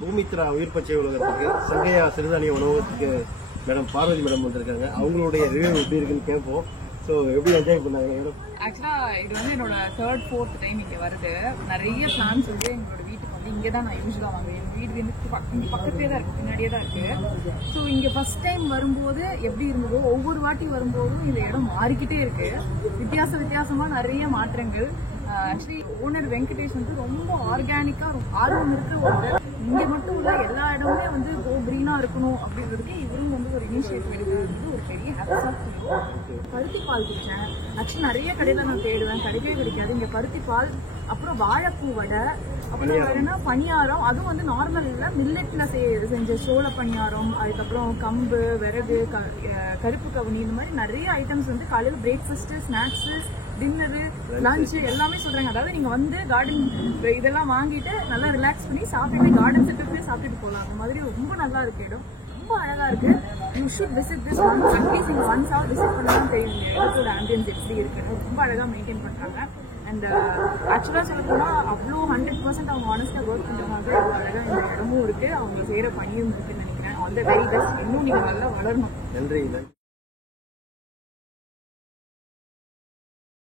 பூமித்ரா உயிர் பச்சை உலகத்துக்கு சங்கையா சிறுதானிய உணவகத்துக்கு மேடம் பார்வதி மேடம் வந்திருக்காங்க. அவங்களுடைய ரிவ்யூ எப்படி இருக்குன்னு கேட்போம். ஸோ எப்படி என்ஜாய் பண்ணாங்க மேடம்? ஆக்சுவலா இது வந்து என்னோட 3rd 4th டைம் இங்க வருது. நிறைய பிளான்ஸ் வந்து எங்களோட வீட்டுக்கு வந்து இங்கே தான் நான் யூஸ்வலா வாங்குவேன். என் வீடு வந்து இங்கே பக்கத்துலேயே தான் இருக்கு, பின்னாடியே தான் இருக்கு. ஸோ இங்கே ஃபர்ஸ்ட் டைம் வரும்போது எப்படி இருந்ததோ ஒவ்வொரு வாட்டி வரும்போதும் இந்த இடம் மாறிக்கிட்டே இருக்கு. வித்தியாசமா நிறைய மாற்றங்கள். ஆக்சுவலி ஓனர் வெங்கடேஷ் வந்து ரொம்ப ஆர்கானிக்கா ஆர்வம் இருக்கிற ஒரு இங்க மட்டும் இல்ல எல்லா இடமுமே வந்து கிரீனா இருக்கணும் அப்படின்றதுக்கு இவரும் வந்து ஒரு இனிஷியேட்டிவ் எடுக்கிறது வந்து ஒரு பெரிய ஹேட்ஸ். பருத்தி பால் குடிச்சேன். ஆக்சுவலி நிறைய கடையில நான் தேடுவேன், கிடைக்கவே கிடைக்காது. இங்க பருத்தி பால், அப்புறம் வாழைப்பூ வடை, அப்புறம் வேறனா பணியாரம். அதுவும் வந்து நார்மல் இல்ல, மில்லட்ல செஞ்ச சோள பணியாரம், அதுக்கப்புறம் கம்பு, விறகு, கருப்பு கவுனி, இந்த மாதிரி நிறைய ஐட்டம்ஸ் வந்து காலையில் பிரேக்ஃபாஸ்ட், ஸ்நாக்ஸ், டின்னரு, லஞ்ச் எல்லாமே சொல்றாங்க. அதாவது நீங்க வந்து கார்டன் இதெல்லாம் வாங்கிட்டு நல்லா ரிலாக்ஸ் பண்ணி சாப்பிட்டு கார்டன் செட்டப்லேயே சாப்பிட்டுட்டு போகலாம். அந்த மாதிரி ரொம்ப நல்லா இருக்கு இடம், ரொம்ப அழகா இருக்கு. You should visit this once. At least நீங்க ஒன்ஸ் ஆர் விசிட் பண்ணலாம் தெரியும் இடத்தோட ஆம்பியன்ஸ் எப்படி இருக்குன்னு. ரொம்ப அழகா மெயின்டைன் பண்றாங்க. அண்ட் ஆக்சுவலா சொல்ல போனா அவ்வளோ 100% அவங்க ஆனஸ்டா ஒர்க் பண்றதுனால இவ்வளோ அழகா இந்த இடமும் இருக்கு, அவங்க செய்யற பணியும் இருக்குன்னு நினைக்கிறேன். All the very best. இன்னும் நீங்க நல்லா வளரணும். நன்றி.